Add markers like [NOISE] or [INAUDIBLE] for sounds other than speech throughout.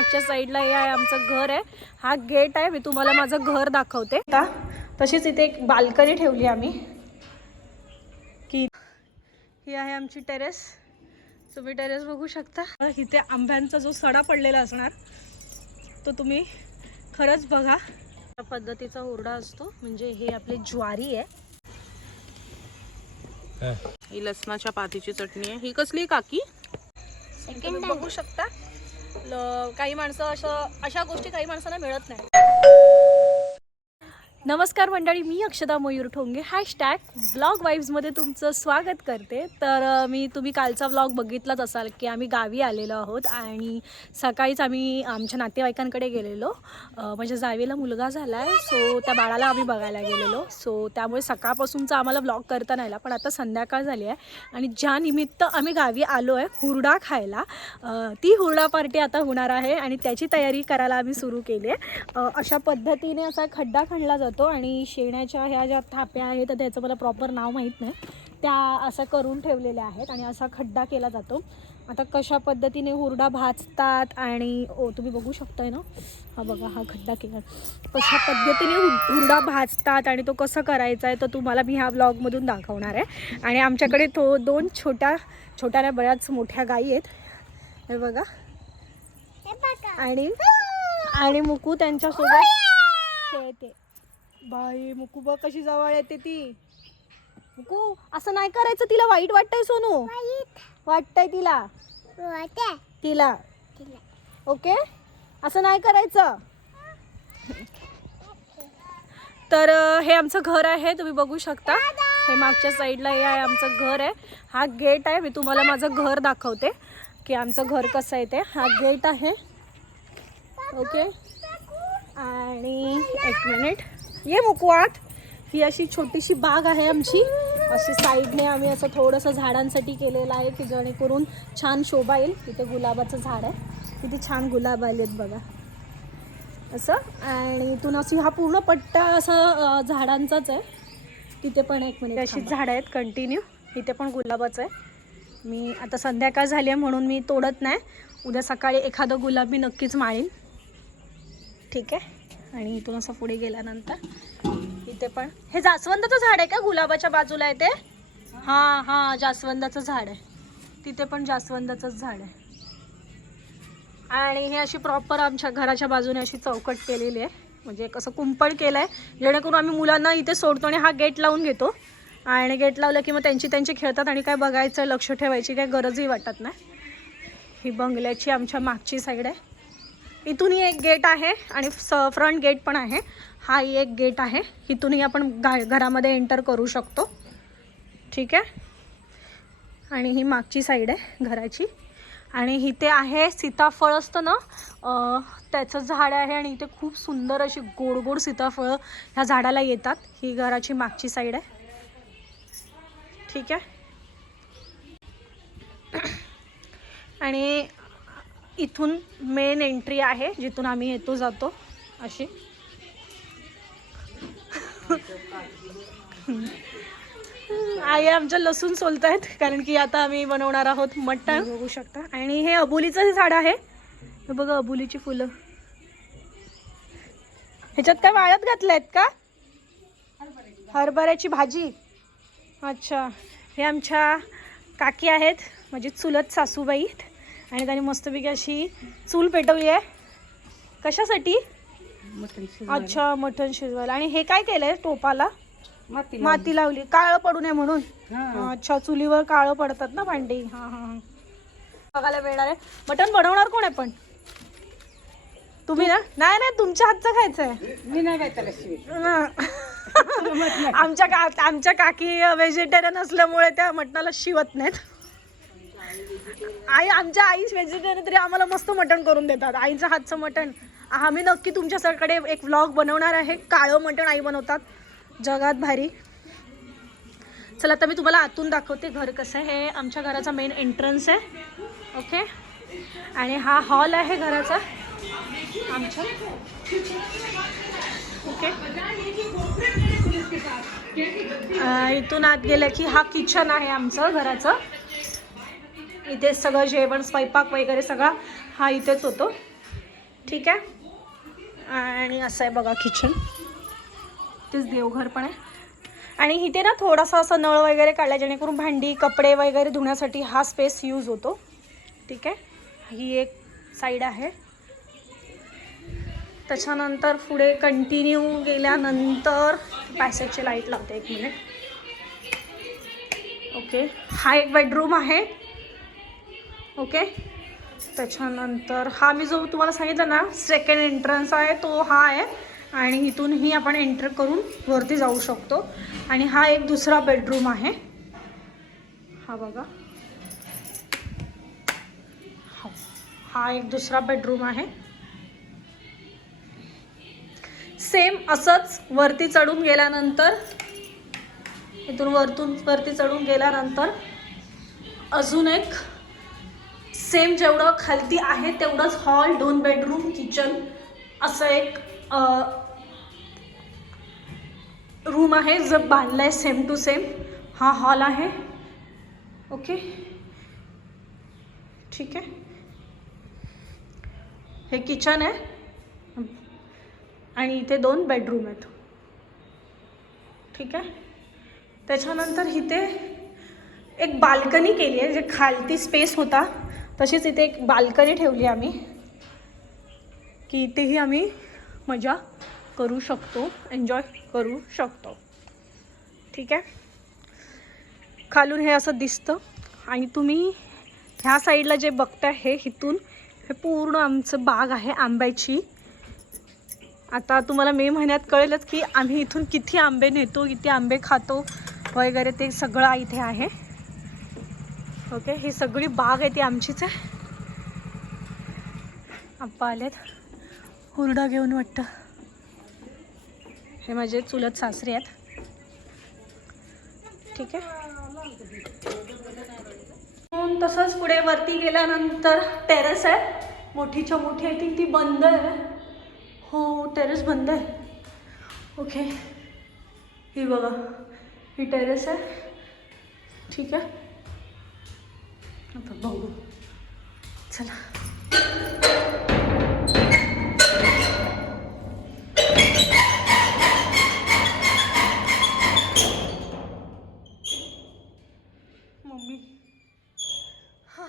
मागच्या साईडला हे आहे आमचं घर आहे. हा गेट आहे मी तुम्हाला माझं घर दाखवते. आता तशीच इथे एक बाल्कनी ठेवली आम्ही. की ही आहे आमची टेरेस तुम्ही टेरेस बघू शकता. इथे आंब्यांचा जो सडा पडलेला असणार तो तुम्ही खरंच बघा. पद्धतीचा हुरडा असतो म्हणजे हे आपली ज्वारी आहे. ही. लसणाच्या पातीची चटणी आहे. ही कसली काकी? बघू शकता. काही माणसं अशा अशा गोष्टी काही माणसांना मिळत नाही. नमस्कार मंडळी मी अक्षदा मयूर ठोंगे. हॅशटॅग ब्लॉग वाईब्समध्ये तुमचं स्वागत करते. तर मी तुम्ही कालचा ब्लॉग बघितलाच असाल की आम्ही गावी आलेलो आहोत आणि सकाळीच आम्ही आमच्या नातेवाईकांकडे गेलेलो. माझ्या म्हणजे जावेला मुलगा झाला आहे सो त्या बाळाला आम्ही बघायला गेलेलो. सो त्यामुळे सकाळपासूनचा आम्हाला ब्लॉग करता नाही आला पण आता संध्याकाळ झाली आहे. आणि ज्या निमित्त आम्ही गावी आलो आहे हुरडा खायला ती हुरडा पार्टी आता होणार आहे आणि त्याची तयारी करायला आम्ही सुरू केली आहे. अशा पद्धतीने असा खड्डा खणला जातो. आणि शेण्याच्या ह्या ज्या थाप्या आहेत तर त्याचं मला प्रॉपर नाव माहीत नाही. त्या असं करून ठेवलेल्या आहेत आणि असा खड्डा केला जातो. आता कशा पद्धतीने हुरडा भाजतात आणि ओ तुम्ही बघू शकताय ना? हा बघा हा खड्डा केला. कशा पद्धतीने हुरडा भाजतात आणि तो कसं करायचा आहे तो तुम्हाला मी ह्या ब्लॉगमधून दाखवणार आहे. आणि आमच्याकडे तो दोन छोट्या छोट्या नाही बऱ्याच मोठ्या गायी आहेत. हे बघा. आणि आणि मुकू त्यांच्यासोबत खेळते. बाई मुकू बघ कशी जवळ येते ती. मुकू असं नाही करायचं तिला वाईट वाटतंय सोनू. वाटतंय तिला. तिला. ओके? असं नाही करायचं. तर हे आमचं घर आहे तुम्ही बघू शकता. हे मागच्या साईडला हे आहे आमचं घर आहे. हा गेट आहे मी तुम्हाला माझं घर दाखवते की आमचं घर कसं आहे ते. हा गेट आहे. ओके? आणि एक मिनिट. ये मुकवात ही अशी छोटीशी बाग आहे आमची. अशी साईडने आम्ही असं थोडंसं झाडांसाठी केलेलं आहे की जेणेकरून छान शोभा येईल. तिथे गुलाबाचं झाड आहे. किती छान गुलाब आलेत बघा. असं. आणि इथून अशी हा पूर्ण पट्टा असा झाडांचाच आहे. तिथे पण एक मिनिट अशी झाडं आहेत कंटिन्यू इथे पण गुलाबाचं आहे. मी आता संध्याकाळ झाली आहे म्हणून मी तोडत नाही. उद्या सकाळी एखादं गुलाब मी नक्कीच माळीन ठीक आहे? आणि इथून असं पुढे गेल्यानंतर इथे पण. हे जास्वंदाचं झाड आहे का? गुलाबाच्या बाजूला आहे ते? हां हां जास्वंदाचं झाड आहे. तिथे पण जास्वंदाचंच झाड आहे. आणि हे अशी प्रॉपर आमच्या घराच्या बाजूने अशी चौकट केलेली आहे. म्हणजे एक असं कुंपण केलं आहे जेणेकरून आम्ही मुलांना इथे सोडतो आणि हा गेट लावून घेतो. आणि गेट लावलं की मग त्यांची त्यांची खेळतात आणि काय बघायचं लक्ष ठेवायची काय गरजही वाटत नाही. ही बंगल्याची आमच्या मागची साईड आहे. इथूनही एक गेट आहे आणि स फ्रंट गेट पण आहे. हाही एक गेट आहे. इथूनही आपण गा घरामध्ये एंटर करू शकतो. ठीक आहे? आणि ही मागची साईड आहे घराची. आणि इथे आहे सीताफळ असतं ना त्याचं झाड आहे आणि इथे खूप सुंदर अशी गोड गोड सीताफळं ह्या झाडाला येतात. ही घराची मागची साईड आहे. ठीक आहे? आणि इथून मेन एंट्री आहे जिथून आम्ही येतो जातो अशी. आई आमच्या लसूण सोलत आहेत कारण की आता आम्ही बनवणार आहोत मटण. बघू शकता. आणि हे अबोलीचं हे झाड आहे. हे बघा अबोलीची फुलं. ह्याच्यात काय वाळत घातल्या आहेत का? हरभऱ्याची भाजी. अच्छा. हे आमच्या काकी आहेत माझी चुलत सासूबाई. आणि त्यांनी मस्तपैकी अशी चूल पेटवली आहे. कशासाठी? अच्छा मटण शिजवायला. आणि हे काय केलंय टोपाला? माती लावली. काळं पडू नये म्हणून. अच्छा चुलीवर काळं पडतात ना भांडी? हा हा हा. बघायला मिळणार आहे. मटण बनवणार कोण आहे पण? तुम्ही ना? नाही नाही तुमच्या हातचं खायचंय. मी नाही. आमच्या का आमच्या काकी व्हेजिटेरियन असल्यामुळे त्या मटणाला शिवत नाहीत. आई आमच्या आईच व्हेजिटेरियन तरी आम्हाला मस्त मटण करून देतात. आईचं हातचं मटण. आम्ही नक्की तुमच्याकडे एक व्लॉग बनवणार आहे. काळं मटण आई बनवतात. जगात भारी. चला आता मी तुम्हाला आतून दाखवते घर कसं आहे. हे आमच्या घराचा मेन एंट्रन्स आहे. ओके आणि हा हॉल आहे घराचा. आमच्या. ओके इथून आत गेलं की हा किचन आहे आमचं घराचं. इथे सगळं जेवण स्वयंपाक वगैरे सगळा हा इथेच होतो. ठीक आहे? आणि असं आहे बघा किचन तेच देवघर पण आहे. आणि इथे ना थोडासा असं नळ वगैरे काढला जेणेकरून भांडी कपडे वगैरे धुण्यासाठी हा स्पेस यूज होतो. ठीक आहे? ही एक साईड आहे. त्याच्यानंतर पुढे कंटिन्यू गेल्यानंतर पॅसेजची लाइट लावते एक मिनिट ओके हा एक बेडरूम आहे. ओके? त्याच्यानंतर हा मी जो तुम्हाला सांगितलं ना सेकंड एंट्रन्स आहे तो हा आहे. आणि इथूनही आपण एंटर करून वरती जाऊ शकतो. आणि हा एक दुसरा बेडरूम आहे. हा बघा. हा- हा एक दुसरा बेडरूम आहे. सेम असंच वरती चढून गेल्यानंतर इथून वरतून वरती चढून गेल्यानंतर अजून एक सेम जेवढं खालती आहे तेवढंच हॉल दोन बेडरूम किचन असं एक रूम आहे जो बांधलं आहे सेम टू सेम हा हॉल आहे. ओके? ठीक आहे. हे किचन आहे. आणि इथे दोन बेडरूम आहेत. ठीक आहे? त्याच्यानंतर इथे एक बाल्कनी केली आहे जे खालती स्पेस होता. तशीच इथे एक बाल्कनी ठेवली आम्ही की इथेही आम्ही मजा करू शकतो एन्जॉय करू शकतो. ठीक आहे? खालून हे असं दिसतं आणि तुम्ही ह्या साईडला जे बघताय हे इथून हे पूर्ण आमचं बाग आहे आंब्याची. आता तुम्हाला मे महिन्यात कळेलच की आम्ही इथून किती आंबे नेतो किती आंबे खातो वगैरे ते सगळं इथे आहे. ओके ही सगळी बाग आहे ती आमचीच आहे. आप्पा आलेत. हुरडा घेऊन वाटतं. हे माझे चुलत सासरे आहेत. ठीक आहे. तसंच पुढे वरती गेल्यानंतर टेरेस आहे. मोठीच्या मोठी आय थिंक ती बंद आहे. हो टेरेस बंद आहे. ओके ही बघा. ही टेरेस आहे. ठीक आहे. आता बघू. चला. मम्मी. हा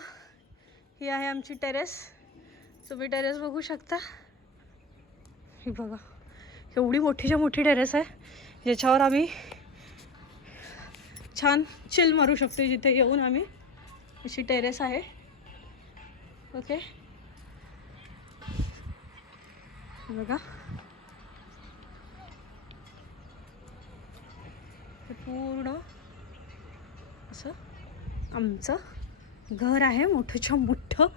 ही आहे आमची टेरेस. तुम्ही टेरेस बघू शकता. ही बघा एवढी मोठीच्या मोठी टेरेस आहे ज्याच्यावर आम्ही छान चिल मारू शकतो जिथे येऊन आम्ही. अशी टेरेस आहे. ओके बघा. पूर्ण असं आमचं घर आहे मोठंच्या मोठं.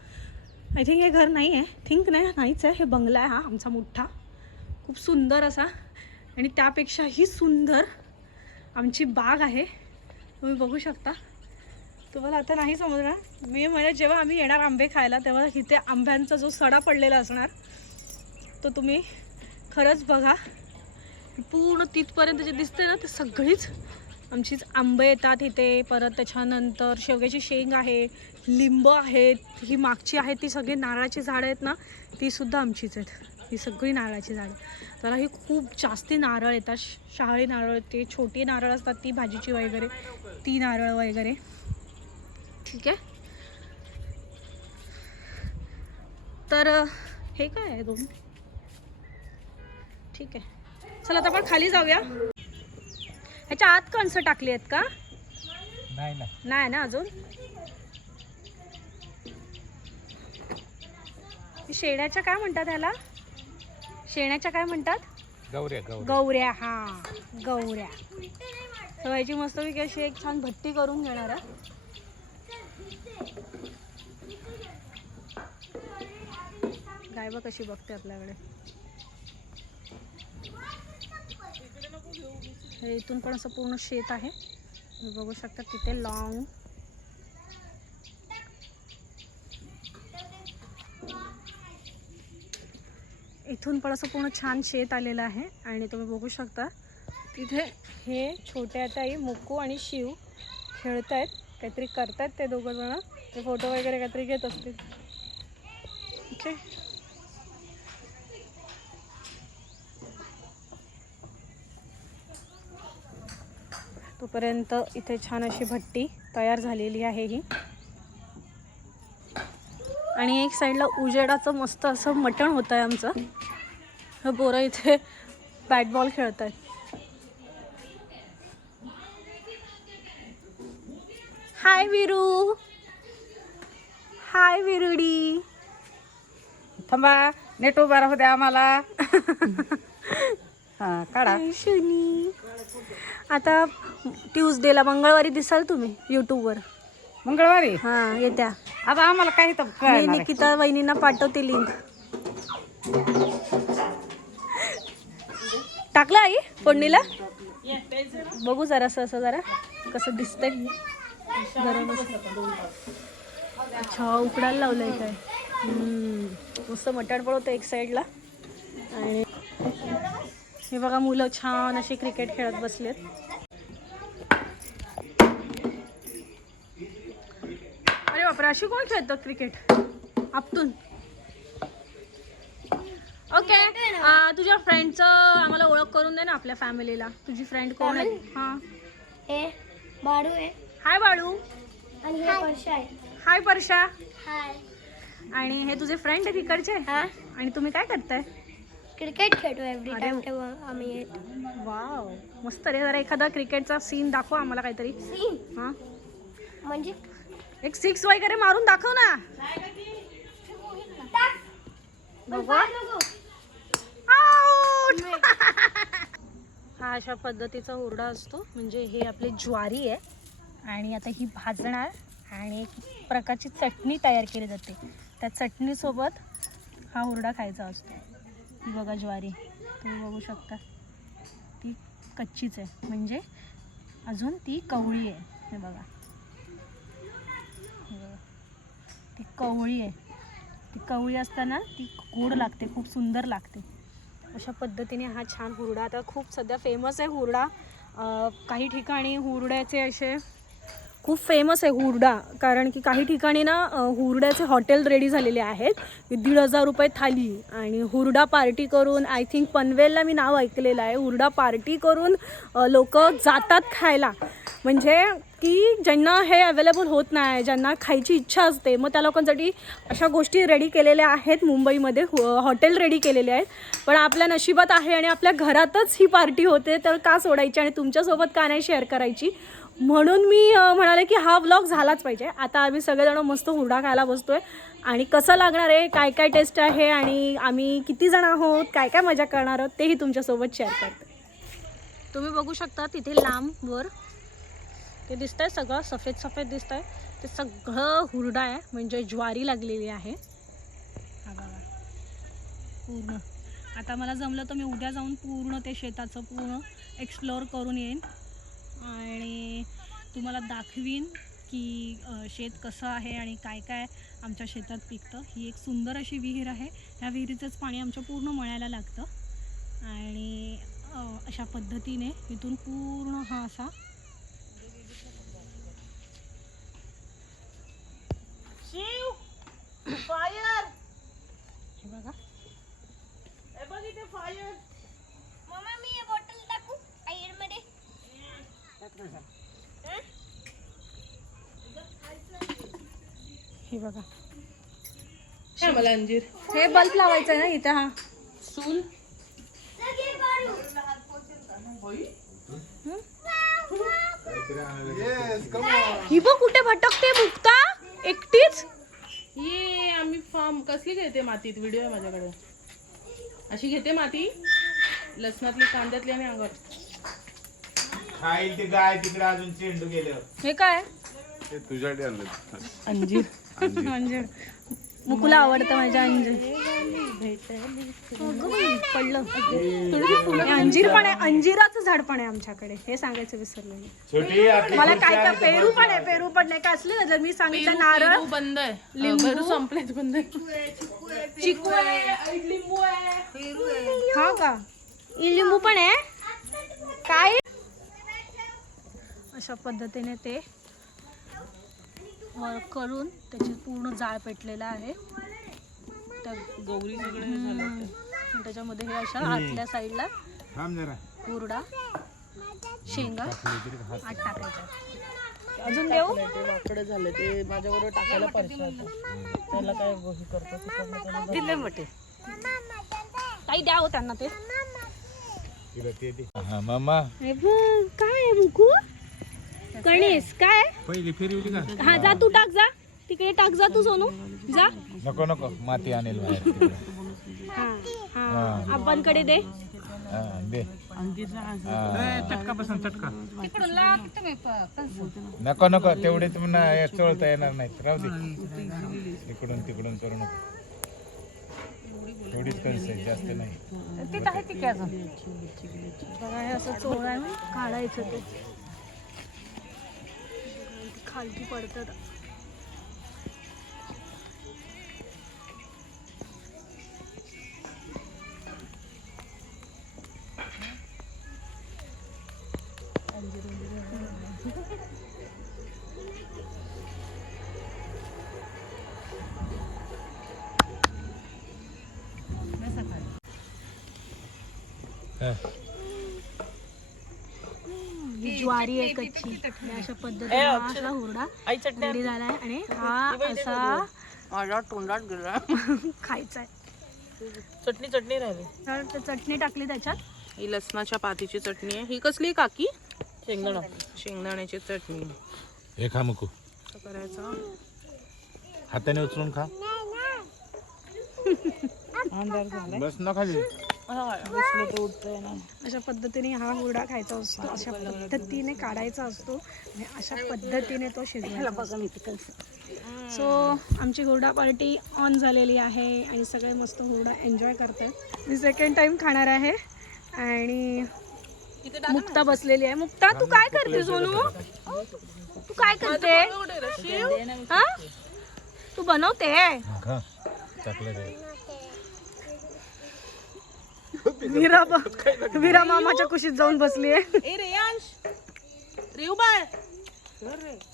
आय थिंक हे घर नाही आहे थिंक नाही नाहीच आहे. हे बंगला आहे हा आमचा मोठा. खूप सुंदर असा. आणि त्यापेक्षाही सुंदर आमची बाग आहे. तुम्ही बघू शकता. तुम्हाला आता नाही समजणार. मे महिन्यात जेव्हा आम्ही येणार आंबे खायला तेव्हा इथे आंब्यांचा जो सडा पडलेला असणार तो तुम्ही खरंच बघा. पूर्ण तिथपर्यंत जे दिसते ना ते सगळीच आमचीच आंबे येतात इथे. परत त्याच्यानंतर शेवग्याची शेंग आहे लिंब आहेत ही मागची आहेत ती सगळी नारळाची झाडं आहेत ना ती सुद्धा आमचीच आहेत. ही सगळी नारळाची झाडं. त्याला ही खूप जास्ती नारळ येतात. शहाळी नारळ ते छोटी नारळ असतात ती भाजीची वगैरे ती नारळ वगैरे. ठीक आहे. तर हे काय आहे दोन? ठीक आहे. चला आता आपण खाली जाऊया. ह्याच्या आत कणसं टाकली आहेत का? नाही ना अजून? शेण्याच्या काय म्हणतात ह्याला? शेण्याच्या काय म्हणतात? गौऱ्या गौऱ्या. हा. गौऱ्या. तर ह्याची मस्तपैकी अशी एक छान भट्टी करून घेणार आहे. गाय बघ कशी बघते आपल्याकडे? हे इथून पण असं पूर्ण शेत आहे. तुम्ही बघू शकता तिथे लॉंग इथून पण असं पूर्ण छान शेत आलेलं आहे. आणि तुम्ही बघू शकता तिथे हे छोट्या ताई मुक्कू आणि शिव खेळत आहेत काहीतरी करतायत ते दोघं जण. ते फोटो वगैरे काहीतरी घेत असतील. ओके. तोपर्यंत इथे छान अशी भट्टी तयार झालेली आहे ही. आणि एक साईडला उजेडाचं मस्त असं मटण होतं आहे आमचं. हे पोरं इथे बॅट बॉल खेळत आहेत हाय विरू. हाय विरुडी. थांबा नेट उभा राहू द्या आम्हाला. [LAUGHS] हा काढा. शनी. आता ट्यूजडेला मंगळवारी दिसाल तुम्ही यूट्यूबवर मंगळवारी? हां येत्या. आता आम्हाला काही तर मी कळणार आहे. निकिता वहिनींना पाठवते लिंक टाकला आई फोडणीला? बघू जरा असं जरा कसं दिसतंय. असं. अच्छा उकडायला लावलंय काय? हम्म. मस्त मटण पण होतं एक साईडला आणि हे बघा मुलं छान अशी क्रिकेट खेळत बसलेत. अरे बापरे अशी कोण खेळतं क्रिकेट आपतून. ओके तुझ्या फ्रेंडचं आम्हाला ओळख करून दे ना आपल्या फॅमिलीला तुझी फ्रेंड कोण आहे? हां. हे बाळू आहे. हाय बाळू. आणि हे वर्षा आहे. हाय परशा हाय. आणि हे तुझे फ्रेंड आहे तिकडचे हा? आणि तुम्ही काय करताय? क्रिकेट खेळतो एव्हरी. टाइम तेव्हा आम्ही येतो. वाव. मस्त रे जरा एखादा क्रिकेटचा सीन दाखवा आम्हाला काहीतरी. सीन हां? म्हणजे? एक सिक्स वगैरे मारून दाखव ना. बघा! [LAUGHS] हा अशा पद्धतीचा हुरडा असतो. म्हणजे हे आपली ज्वारी आहे. आणि आता ही भाजणार. आणि एक प्रकारची चटणी तयार केली जाते. त्या चटणीसोबत हा हुरडा खायचा असतो. ही बघा ज्वारी. तुम्ही बघू शकता. ती कच्चीच आहे. म्हणजे अजून ती कवळी आहे. हे बघा. ती कवळी आहे. ती कवळी असताना ती गोड लागते. खूप सुंदर लागते. अशा पद्धतीने हा छान हुरडा. आता खूप सध्या फेमस आहे हुरडा. काही ठिकाणी हुरड्याचे असे खूप फेमस आहे हुरडा. कारण की काही ठिकाणी ना हुरड्याचे हॉटेल रेडी झालेले आहेत. दीड हजार रुपये थाली. आणि हुरडा पार्टी करून आय थिंक पनवेलला मी नाव ऐकलेलं आहे. हुरडा पार्टी करून लोक जातात खायला. म्हणजे की ज्यांना हे अवेलेबल होत नाही ज्यांना खायची इच्छा असते मग त्या लोकांसाठी अशा गोष्टी रेडी केलेल्या आहेत. मुंबईमध्ये हु- हॉटेल रेडी केलेले आहेत. पण आपल्या नशिबात आहे आणि आपल्या घरातच ही पार्टी होते. तर का सोडायची आणि तुमच्यासोबत का नाही शेअर करायची? म्हणून मी म्हणाले की हा व्लॉग झालाच पाहिजे. आता आम्ही सगळेजण मस्त हुरडा खायला बसतोय. आणि कसं लागणार आहे काय काय टेस्ट आहे आणि आम्ही किती जण आहोत काय काय मजा करणार आहोत तेही तुमच्यासोबत शेअर करते. तुम्ही बघू शकता तिथे लांब वर ते दिसत आहे सगळं सफेद सफेद दिसत आहे ते सगळं हुरडा आहे म्हणजे ज्वारी लागलेली आहे. पूर्ण. आता मला जमलं तर मी उद्या जाऊन पूर्ण ते शेताचं पूर्ण एक्सप्लोअर करून येईन. आणि तुम्हाला दाखवीन की शेत कसं आहे आणि काय काय आमच्या शेतात पिकतं. ही एक सुंदर अशी विहीर आहे. ह्या विहिरीचंच पाणी आमच्या पूर्ण मळ्याला लागतं. आणि अशा पद्धतीने इथून पूर्ण हा असा हे बघा. मम्मा मी हे बॉटल टाकू आयरमध्ये हे बघा. मला अंजीर. हे बल्ब लावायचं आहे ना इथे हा. सूल ही? बघ कुठे भटकते मुक्ता. एकटीच. ये आम्ही फार्म कसली घेते मातीत? व्हिडिओ आहे माझ्याकडे. अशी घेते माती. लसणातली कांद्यातली आणि अंगावर. खाईल ते गाय तिकडे अजून चेंडू गेलं. हे काय? ते तुझ्यासाठी आणलं. अंजीर. अंजीर. मुकुला आवडतं माझ्या अंजीर. पडलं. हे अंजीर पण आहे अंजिराचं झाड पण आहे आमच्याकडे. हे सांगायचं विसरलं मी. छोटी आपली मला काय काय पेरू. पण आहे पेरू पण नाही. काय असले ना जर मी सांगितलं नारळ. पेरू बंद आहे. लिंबू. पेरू संपलेत बंद आहे. चिकू आहे लिंबू आहे. हा का? इ लिंबू पण आहे? काय? अशा पद्धतीने ते वर करून त्याची पूर्ण जाळ पेटलेला आहे. त्या गौरी त्याच्यामध्ये हे अशा आतल्या साईडला हुरडा शेंगा आठ टाकायच्या. अजून देऊ? ते वाकडे झाले ते. माझ्याबरोबर टाकायला पाहिजे त्याला काय करतो दिले मोठे. काही द्या हो त्यांना ते. तिला ते दे. हा मामा काय आहे मुकू गणेश काय? पहिली फिरवली का? हा जा तू टाक जा. तिकडे टाक जा तू सोनू. जा. नको नको. माती आणेल बाहेर [LAUGHS] तिकडे. हा हा. आपणकडे दे. हा, दे. चटका बसन चटका. तिकडून लाग तुम्ही प- कंस. नको नको. तेवढे तुम्हाला चोळता येणार नाहीत. राहू दे. इकडून तिकडून करू नको. थोडीच कन्स आहे जास्त नाही. तिथं आहे ती की अजून. बघा हे असं चोळा काढायचं ते. खालती पडतात. ही आहे कच्ची आणि अशा पद्धतीने हा असा हुरडा आई चटणी रेडी झालाय आणि हा असा माझ्या तोंडात गेला. [LAUGHS] खायचा आहे चटणी चटणी राहिली. तर ते चटणी टाकली त्याच्यात. ही लसणाच्या पातीची चटणी आहे. ही कसली आहे काकी? शेंगदाणा. शेंगदाण्याची चटणी. हे खा मुकू. असं करायचं? हाताने उचलून खा. बस ना खाली. बसलं तर उठतंय ना. अशा पद्धतीने हा हुरडा खायचा असतो. अशा पद्धतीने काढायचा असतो आणि अशा पद्धतीने तो शिजवायचा सो आमची हुरडा पार्टी ऑन झालेली आहे आणि सगळे मस्त हुरडा एन्जॉय करतात. मी सेकंड टाइम खाणार आहे आणि मुक्ता बसलेली आहे. मुक्ता तू काय करते सोनू तू काय करते हा? तू बनवते वीरा ब- वीरा मामाच्या कुशीत जाऊन बसली आहे. ए रेयांश रेऊ बाळ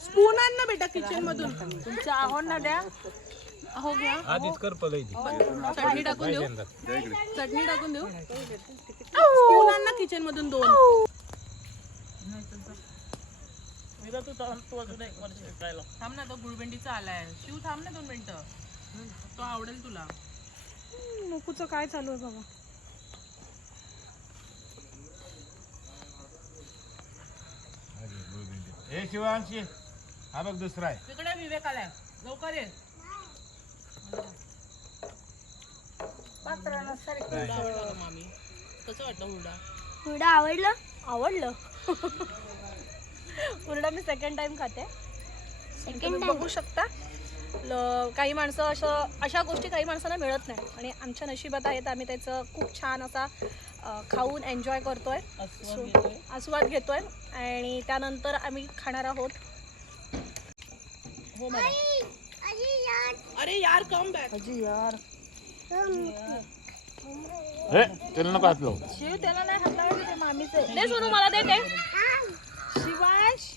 स्पून आण ना बेटा किचन मधून. तुमच्या आहोत ना द्या. हो घ्या. आधीच कर पलई चटणी टाकून देऊ. चटणी टाकून देऊ. स्पून आण ना किचन मधून दोन. थांब ना तो गुळबेंडीचा आलाय. शिव थांब ना दोन मिनिटं. तो आवडेल तुला. मुकूचं काय चालू आहे बाबा? ए शिवांशी हा बघ दुसरा आहे. तिकडे विवेक आलाय लवकर ये. हुरडा आवडला का मामी? कसं वाटलं हुरडा? हुरडा आवडलं? आवडलं. हुरडा मी सेकंड टाइम खाते. तुम्ही बघू शकता. ल- काही माणसं असं अशा गोष्टी काही माणसांना मिळत नाही. आणि आमच्या नशिबात आहेत. आम्ही त्याचं खूप छान असा खाऊन एन्जॉय करतोय. आस्वाद घेतोय. आणि त्यानंतर आम्ही खाणार आहोत. हो अजी यार. अरे यार कम बॅक हे त्याला नको हात लावू. शिव त्याला नाही हाताळले ते मामीचे. दे सोनू मला दे ते शिवांश.